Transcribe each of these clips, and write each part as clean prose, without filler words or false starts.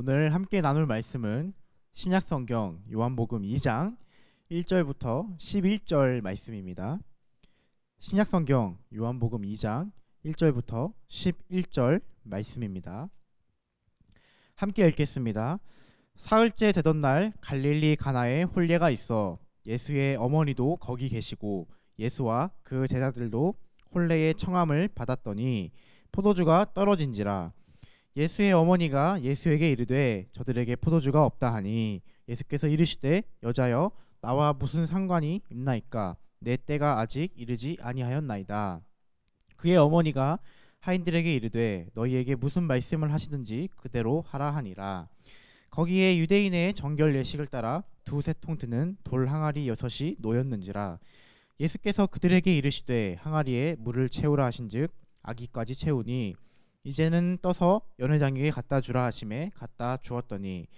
오늘 함께 나눌 말씀은 신약성경 요한복음 2장 1절부터 11절 말씀입니다. 신약성경 요한복음 2장 1절부터 11절 말씀입니다. 함께 읽겠습니다. 사흘째 되던 날 갈릴리 가나에 혼례가 있어 예수의 어머니도 거기 계시고 예수와 그 제자들도 혼례의 청함을 받았더니 포도주가 떨어진지라. 예수의 어머니가 예수에게 이르되 저들에게 포도주가 없다 하니 예수께서 이르시되 여자여 나와 무슨 상관이 있나이까 내 때가 아직 이르지 아니하였나이다. 그의 어머니가 하인들에게 이르되 너희에게 무슨 말씀을 하시든지 그대로 하라 하니라. 거기에 유대인의 정결 예식을 따라 두세 통 드는 돌 항아리 6이 놓였는지라. 예수께서 그들에게 이르시되 항아리에 물을 채우라 하신즉 아기까지 채우니 이제는 떠서 연회장에게 갖다 주라 하심에 갖다 주었더니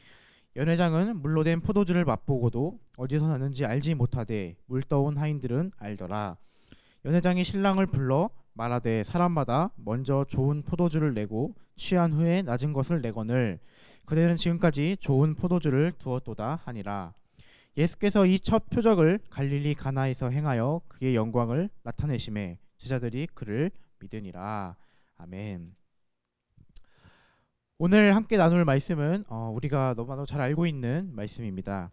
연회장은 물로 된 포도주를 맛보고도 어디서 났는지 알지 못하되 물 떠온 하인들은 알더라. 연회장이 신랑을 불러 말하되 사람마다 먼저 좋은 포도주를 내고 취한 후에 낮은 것을 내거늘 그들은 지금까지 좋은 포도주를 두었도다 하니라. 예수께서 이 첫 표적을 갈릴리 가나에서 행하여 그의 영광을 나타내심에 제자들이 그를 믿으니라. 아멘. 오늘 함께 나눌 말씀은 우리가 너무나도 잘 알고 있는 말씀입니다.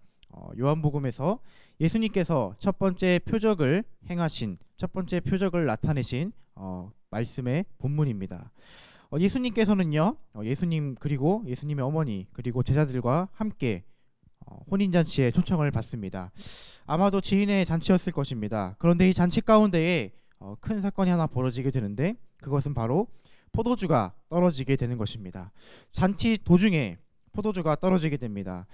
요한복음에서 예수님께서 첫 번째 표적을 행하신, 첫 번째 표적을 나타내신 말씀의 본문입니다. 예수님께서는요, 예수님 그리고 예수님의 어머니 그리고 제자들과 함께 혼인잔치에 초청을 받습니다. 아마도 지인의 잔치였을 것입니다. 그런데 이 잔치 가운데에 큰 사건이 하나 벌어지게 되는데 그것은 바로 포도주가 떨어지게 되는 것입니다. 잔치 도중에 포도주가 떨어지게 됩니다.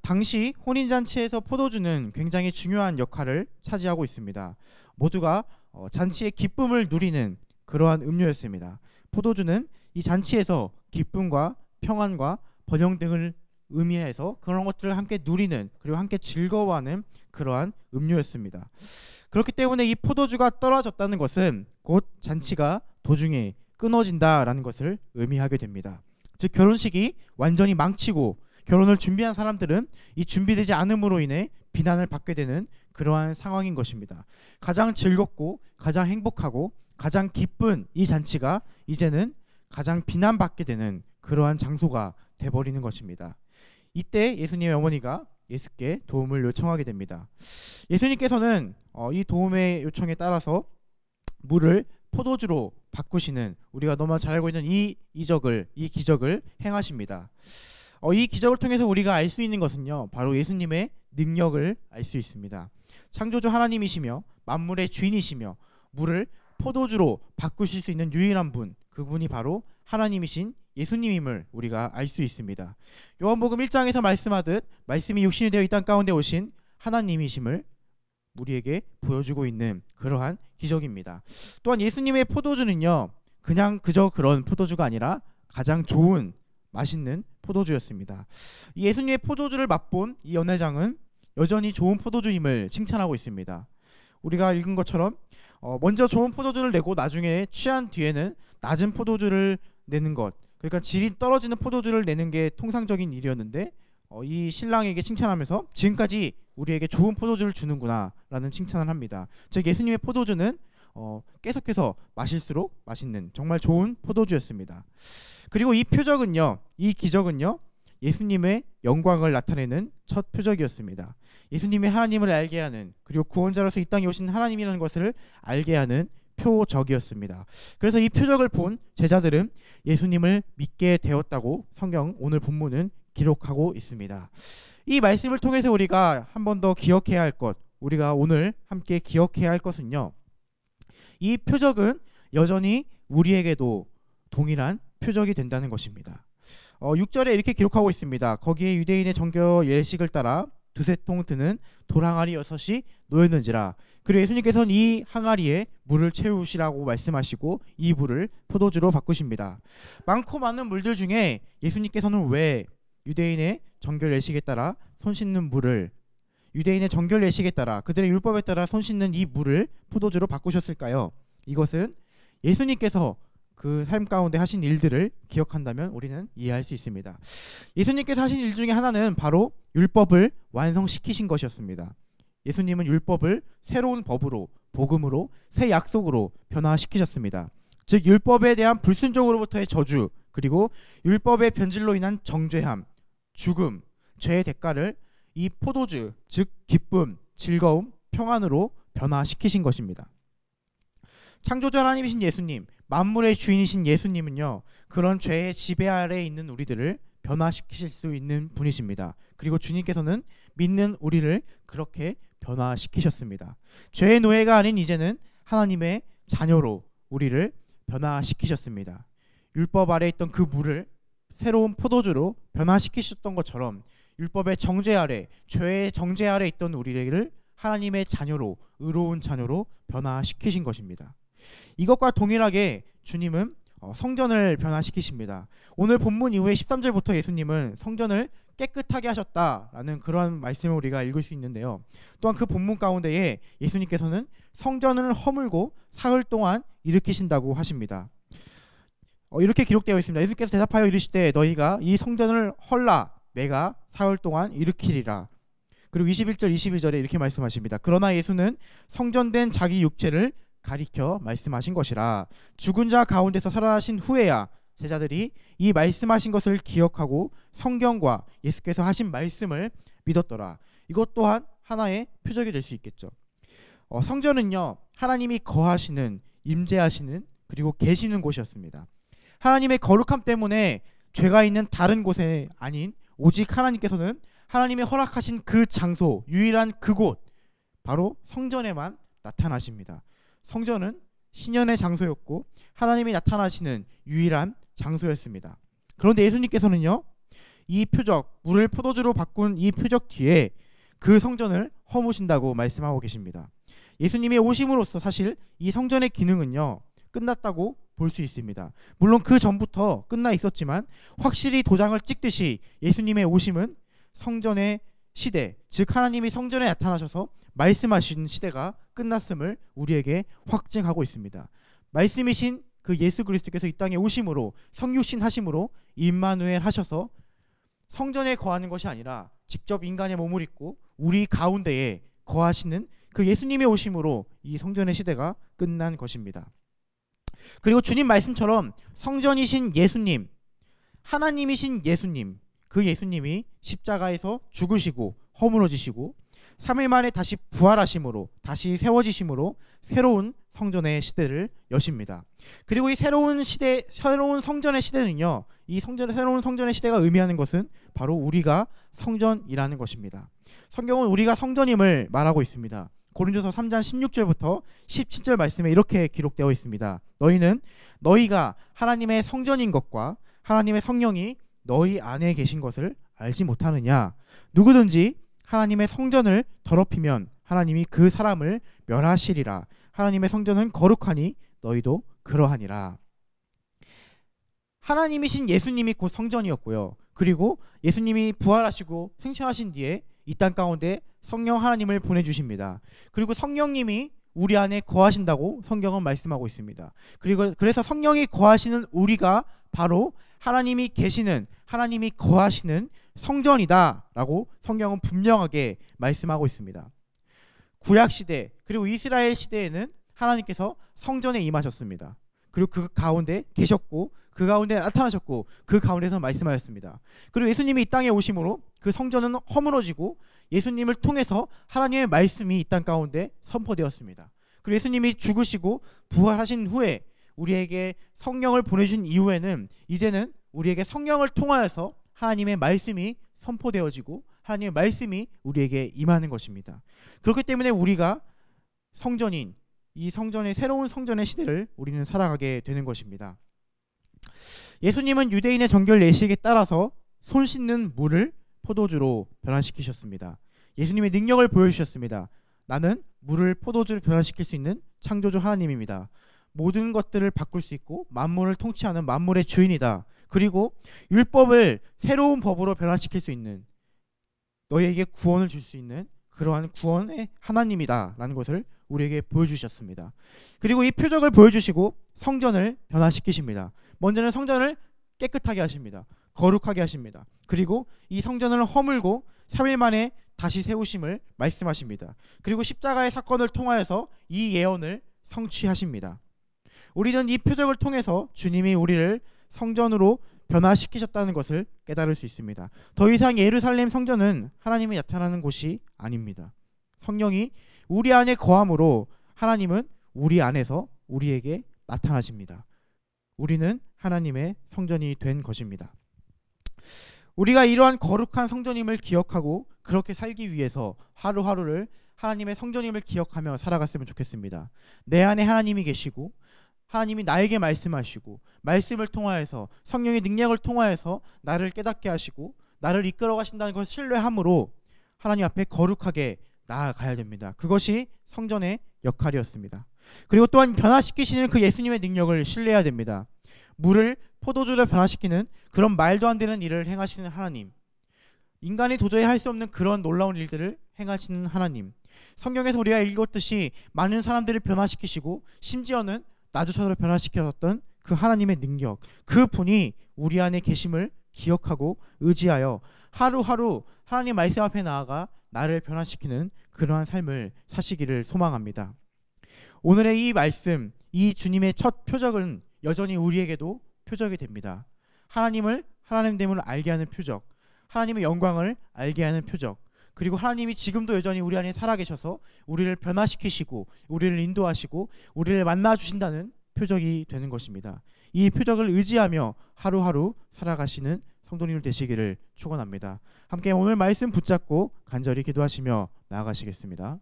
당시 혼인잔치에서 포도주는 굉장히 중요한 역할을 차지하고 있습니다. 모두가 잔치의 기쁨을 누리는 그러한 음료였습니다. 포도주는 이 잔치에서 기쁨과 평안과 번영 등을 의미해서 그런 것들을 함께 누리는 그리고 함께 즐거워하는 그러한 음료였습니다. 그렇기 때문에 이 포도주가 떨어졌다는 것은 곧 잔치가 도중에 끊어진다라는 것을 의미하게 됩니다. 즉 결혼식이 완전히 망치고 결혼을 준비한 사람들은 이 준비되지 않음으로 인해 비난을 받게 되는 그러한 상황인 것입니다. 가장 즐겁고 가장 행복하고 가장 기쁜 이 잔치가 이제는 가장 비난받게 되는 그러한 장소가 돼버리는 것입니다. 이때 예수님의 어머니가 예수께 도움을 요청하게 됩니다. 예수님께서는 이 도움의 요청에 따라서 물을 포도주로 바꾸시는 우리가 너무 잘 알고 있는 이 기적을 행하십니다. 이 기적을 통해서 우리가 알 수 있는 것은요, 바로 예수님의 능력을 알 수 있습니다. 창조주 하나님이시며 만물의 주인이시며 물을 포도주로 바꾸실 수 있는 유일한 분, 그분이 바로 하나님이신 예수님임을 우리가 알 수 있습니다. 요한복음 1장에서 말씀하듯 말씀이 육신이 되어 이 땅 가운데 오신 하나님이심을 우리에게 보여주고 있는 그러한 기적입니다. 또한 예수님의 포도주는요, 그저 그런 포도주가 아니라 가장 좋은 맛있는 포도주였습니다. 이 예수님의 포도주를 맛본 이 연회장은 여전히 좋은 포도주임을 칭찬하고 있습니다. 우리가 읽은 것처럼 먼저 좋은 포도주를 내고 나중에 취한 뒤에는 낮은 포도주를 내는 것, 그러니까 질이 떨어지는 포도주를 내는 게 통상적인 일이었는데 이 신랑에게 칭찬하면서 지금까지 우리에게 좋은 포도주를 주는구나 라는 칭찬을 합니다. 즉 예수님의 포도주는 계속해서 마실수록 맛있는 정말 좋은 포도주였습니다. 그리고 이 기적은요 예수님의 영광을 나타내는 첫 표적이었습니다. 예수님이 하나님을 알게 하는, 그리고 구원자로서 이 땅에 오신 하나님이라는 것을 알게 하는 표적이었습니다. 그래서 이 표적을 본 제자들은 예수님을 믿게 되었다고 성경 오늘 본문은 기록하고 있습니다. 이 말씀을 통해서 우리가 한 번 더 기억해야 할 것, 우리가 오늘 함께 기억해야 할 것은요, 이 표적은 여전히 우리에게도 동일한 표적이 된다는 것입니다. 6절에 이렇게 기록하고 있습니다. 거기에 유대인의 정결 예식을 따라 두세 통 드는 돌 항아리 6이 놓였는지라. 그리고 예수님께서는 이 항아리에 물을 채우시라고 말씀하시고 이 물을 포도주로 바꾸십니다. 많고 많은 물들 중에 예수님께서는 왜 유대인의 정결 예식에 따라 손 씻는 물을, 유대인의 정결 예식에 따라 그들의 율법에 따라 손 씻는 이 물을 포도주로 바꾸셨을까요? 이것은 예수님께서 그 삶 가운데 하신 일들을 기억한다면 우리는 이해할 수 있습니다. 예수님께서 하신 일 중에 하나는 바로 율법을 완성시키신 것이었습니다. 예수님은 율법을 새로운 법으로, 복음으로, 새 약속으로 변화시키셨습니다. 즉 율법에 대한 불순종으로부터의 저주, 그리고 율법의 변질로 인한 정죄함, 죽음, 죄의 대가를 이 포도주, 즉 기쁨, 즐거움, 평안으로 변화시키신 것입니다. 창조주 하나님이신 예수님, 만물의 주인이신 예수님은요, 그런 죄의 지배 아래에 있는 우리들을 변화시키실 수 있는 분이십니다. 그리고 주님께서는 믿는 우리를 그렇게 변화시키셨습니다. 죄의 노예가 아닌 이제는 하나님의 자녀로 우리를 변화시키셨습니다. 율법 아래에 있던 그 물을 새로운 포도주로 변화시키셨던 것처럼 율법의 정죄 아래, 죄의 정죄 아래 있던 우리를 하나님의 자녀로, 의로운 자녀로 변화시키신 것입니다. 이것과 동일하게 주님은 성전을 변화시키십니다. 오늘 본문 이후에 13절부터 예수님은 성전을 깨끗하게 하셨다라는 그런 말씀을 우리가 읽을 수 있는데요. 또한 그 본문 가운데에 예수님께서는 성전을 허물고 사흘 동안 일으키신다고 하십니다. 이렇게 기록되어 있습니다. 예수께서 대답하여 이르시되 너희가 이 성전을 헐라 내가 사흘 동안 일으키리라. 그리고 21절 22절에 이렇게 말씀하십니다. 그러나 예수는 성전된 자기 육체를 가리켜 말씀하신 것이라. 죽은 자 가운데서 살아나신 후에야 제자들이 이 말씀하신 것을 기억하고 성경과 예수께서 하신 말씀을 믿었더라. 이것 또한 하나의 표적이 될 수 있겠죠. 성전은요, 하나님이 거하시는, 임재하시는, 그리고 계시는 곳이었습니다. 하나님의 거룩함 때문에 죄가 있는 다른 곳에 아닌 오직 하나님께서는 하나님이 허락하신 그 장소, 유일한 그곳, 바로 성전에만 나타나십니다. 성전은 신연의 장소였고 하나님이 나타나시는 유일한 장소였습니다. 그런데 예수님께서는요, 이 표적, 물을 포도주로 바꾼 이 표적 뒤에 그 성전을 허무신다고 말씀하고 계십니다. 예수님이 오심으로써 사실 이 성전의 기능은요, 끝났다고 볼 수 있습니다. 물론 그 전부터 끝나 있었지만 확실히 도장을 찍듯이 예수님의 오심은 성전의 시대, 즉 하나님이 성전에 나타나셔서 말씀하신 시대가 끝났음을 우리에게 확증하고 있습니다. 말씀이신 그 예수 그리스도께서 이 땅에 오심으로, 성육신 하심으로 임마누엘 하셔서 성전에 거하는 것이 아니라 직접 인간의 몸을 입고 우리 가운데에 거하시는 그 예수님의 오심으로 이 성전의 시대가 끝난 것입니다. 그리고 주님 말씀처럼 성전이신 예수님, 하나님이신 예수님, 그 예수님이 십자가에서 죽으시고 허물어지시고 3일 만에 다시 부활하심으로, 다시 세워지심으로 새로운 성전의 시대를 여십니다. 그리고 이 새로운 시대, 새로운 성전의 시대는요, 이 새로운 성전의 시대가 의미하는 것은 바로 우리가 성전이라는 것입니다. 성경은 우리가 성전임을 말하고 있습니다. 고린도서 3장 16절부터 17절 말씀에 이렇게 기록되어 있습니다. 너희는 너희가 하나님의 성전인 것과 하나님의 성령이 너희 안에 계신 것을 알지 못하느냐. 누구든지 하나님의 성전을 더럽히면 하나님이 그 사람을 멸하시리라. 하나님의 성전은 거룩하니 너희도 그러하니라. 하나님이신 예수님이 곧 성전이었고요. 그리고 예수님이 부활하시고 승천하신 뒤에 이 땅 가운데 성령 하나님을 보내주십니다. 그리고 성령님이 우리 안에 거하신다고 성경은 말씀하고 있습니다. 그리고 그래서 성령이 거하시는 우리가 바로 하나님이 계시는, 하나님이 거하시는 성전이다라고 성경은 분명하게 말씀하고 있습니다. 구약 시대 그리고 이스라엘 시대에는 하나님께서 성전에 임하셨습니다. 그리고 그 가운데 계셨고 그 가운데 나타나셨고 그 가운데서 말씀하셨습니다. 그리고 예수님이 이 땅에 오심으로 그 성전은 허물어지고 예수님을 통해서 하나님의 말씀이 이 땅 가운데 선포되었습니다. 그리고 예수님이 죽으시고 부활하신 후에 우리에게 성령을 보내준 이후에는 이제는 우리에게 성령을 통하여서 하나님의 말씀이 선포되어지고 하나님의 말씀이 우리에게 임하는 것입니다. 그렇기 때문에 우리가 성전인 이 성전의 새로운 성전의 시대를 우리는 살아가게 되는 것입니다. 예수님은 유대인의 정결 예식에 따라서 손 씻는 물을 포도주로 변화시키셨습니다. 예수님의 능력을 보여주셨습니다. 나는 물을 포도주로 변화시킬 수 있는 창조주 하나님입니다. 모든 것들을 바꿀 수 있고 만물을 통치하는 만물의 주인이다. 그리고 율법을 새로운 법으로 변화시킬 수 있는, 너희에게 구원을 줄 수 있는 그러한 구원의 하나님이다 라는 것을 우리에게 보여주셨습니다. 그리고 이 표적을 보여주시고 성전을 변화시키십니다. 먼저는 성전을 깨끗하게 하십니다. 거룩하게 하십니다. 그리고 이 성전을 허물고 3일 만에 다시 세우심을 말씀하십니다. 그리고 십자가의 사건을 통하여서 이 예언을 성취하십니다. 우리는 이 표적을 통해서 주님이 우리를 성전으로 변화시키셨다는 것을 깨달을 수 있습니다. 더 이상 예루살렘 성전은 하나님이 나타나는 곳이 아닙니다. 성령이 우리 안에 거함으로 하나님은 우리 안에서 우리에게 나타나십니다. 우리는 하나님의 성전이 된 것입니다. 우리가 이러한 거룩한 성전임을 기억하고 그렇게 살기 위해서 하루하루를 하나님의 성전임을 기억하며 살아갔으면 좋겠습니다. 내 안에 하나님이 계시고 하나님이 나에게 말씀하시고 말씀을 통하여서 성령의 능력을 통하여서 나를 깨닫게 하시고 나를 이끌어 가신다는 것을 신뢰함으로 하나님 앞에 거룩하게 나아가야 됩니다. 그것이 성전의 역할이었습니다. 그리고 또한 변화시키시는 그 예수님의 능력을 신뢰해야 됩니다. 물을 포도주로 변화시키는 그런 말도 안 되는 일을 행하시는 하나님, 인간이 도저히 할 수 없는 그런 놀라운 일들을 행하시는 하나님, 성경에서 우리가 읽었듯이 많은 사람들을 변화시키시고 심지어는 나주처럼 변화시켰던 그 하나님의 능력, 그 분이 우리 안에 계심을 기억하고 의지하여 하루하루 하나님 말씀 앞에 나아가 나를 변화시키는 그러한 삶을 사시기를 소망합니다. 오늘의 이 말씀, 이 주님의 첫 표적은 여전히 우리에게도 표적이 됩니다. 하나님을 하나님됨을 알게 하는 표적, 하나님의 영광을 알게 하는 표적, 그리고 하나님이 지금도 여전히 우리 안에 살아계셔서 우리를 변화시키시고 우리를 인도하시고 우리를 만나주신다는 표적이 되는 것입니다. 이 표적을 의지하며 하루하루 살아가시는 성도님들 되시기를 축원합니다. 함께 오늘 말씀 붙잡고 간절히 기도하시며 나아가시겠습니다.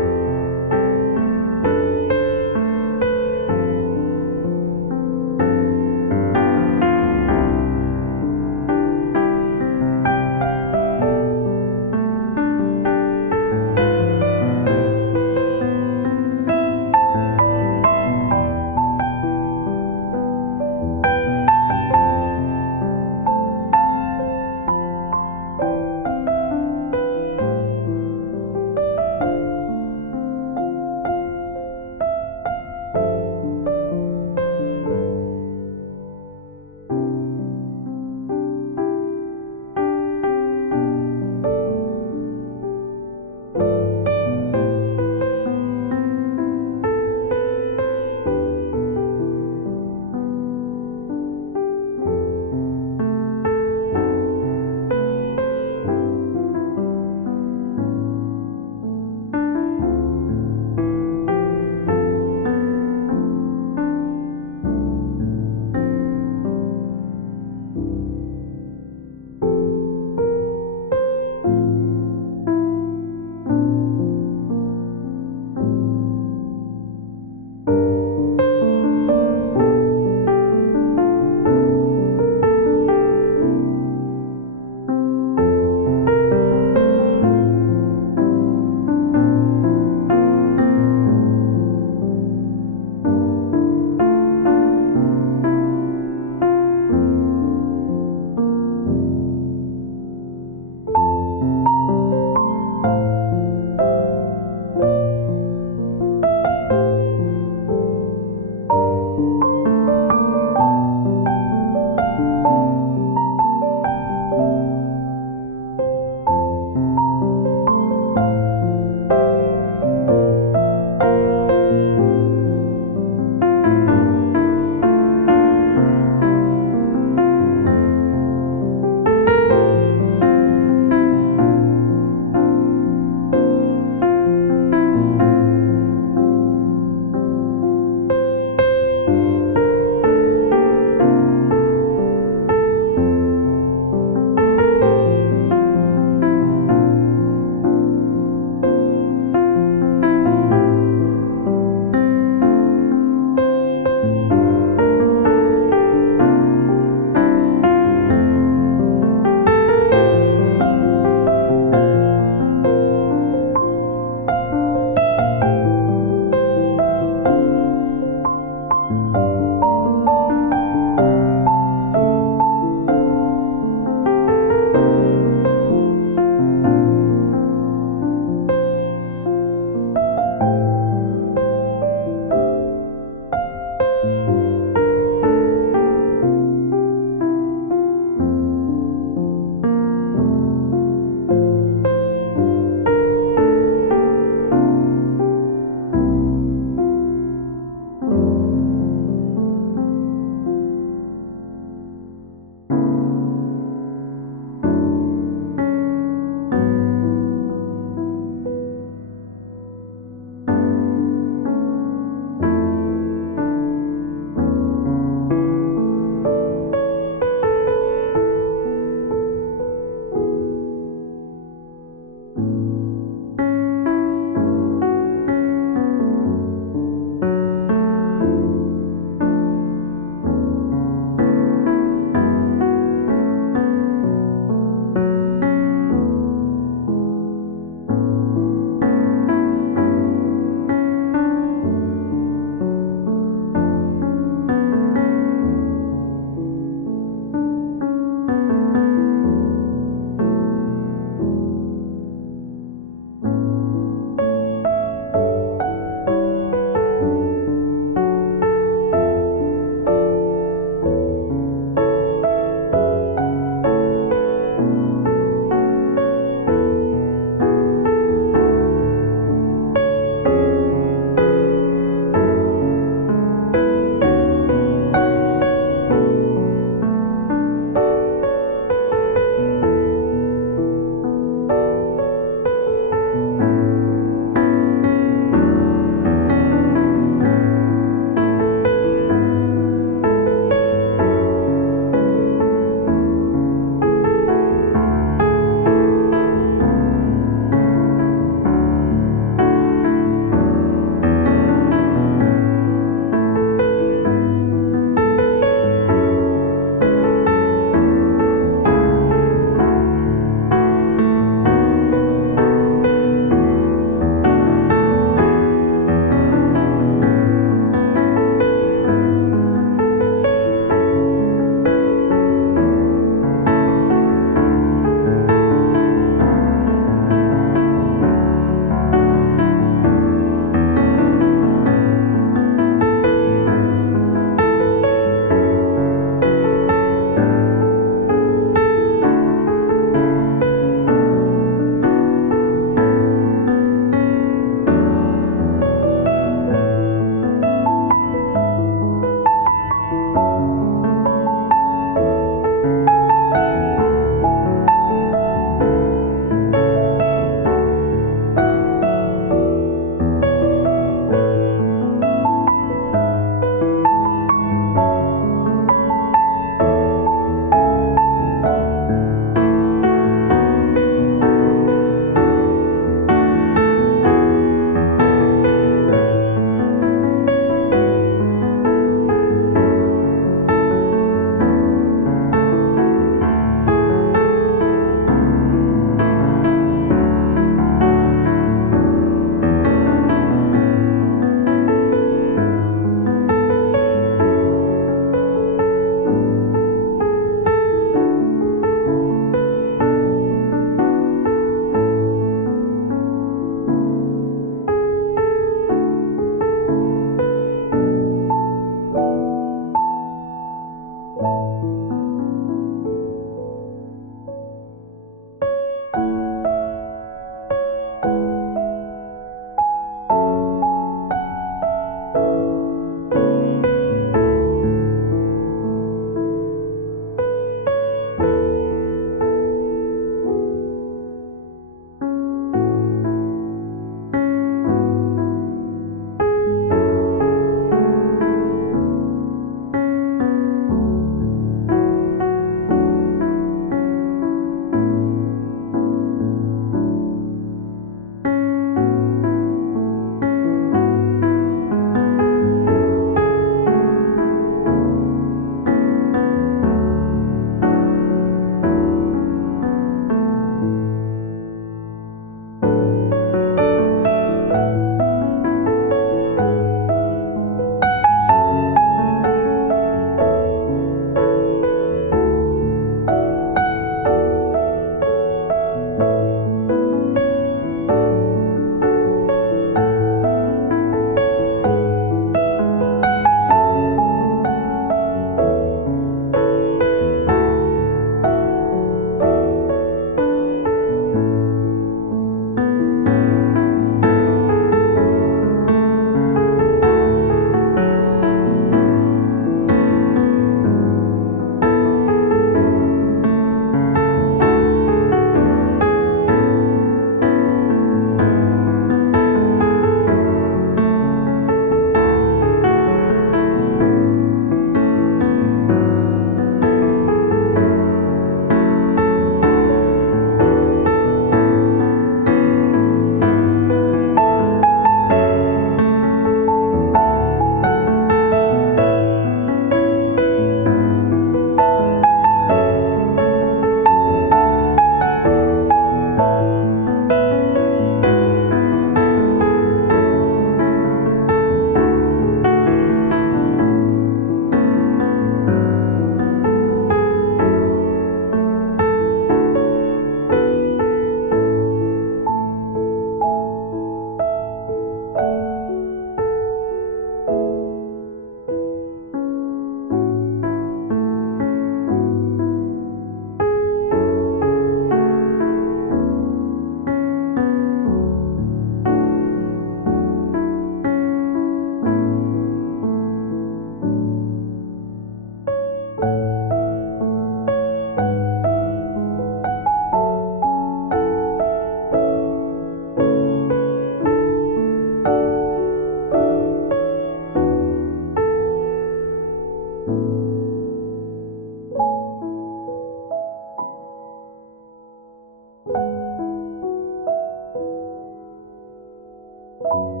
you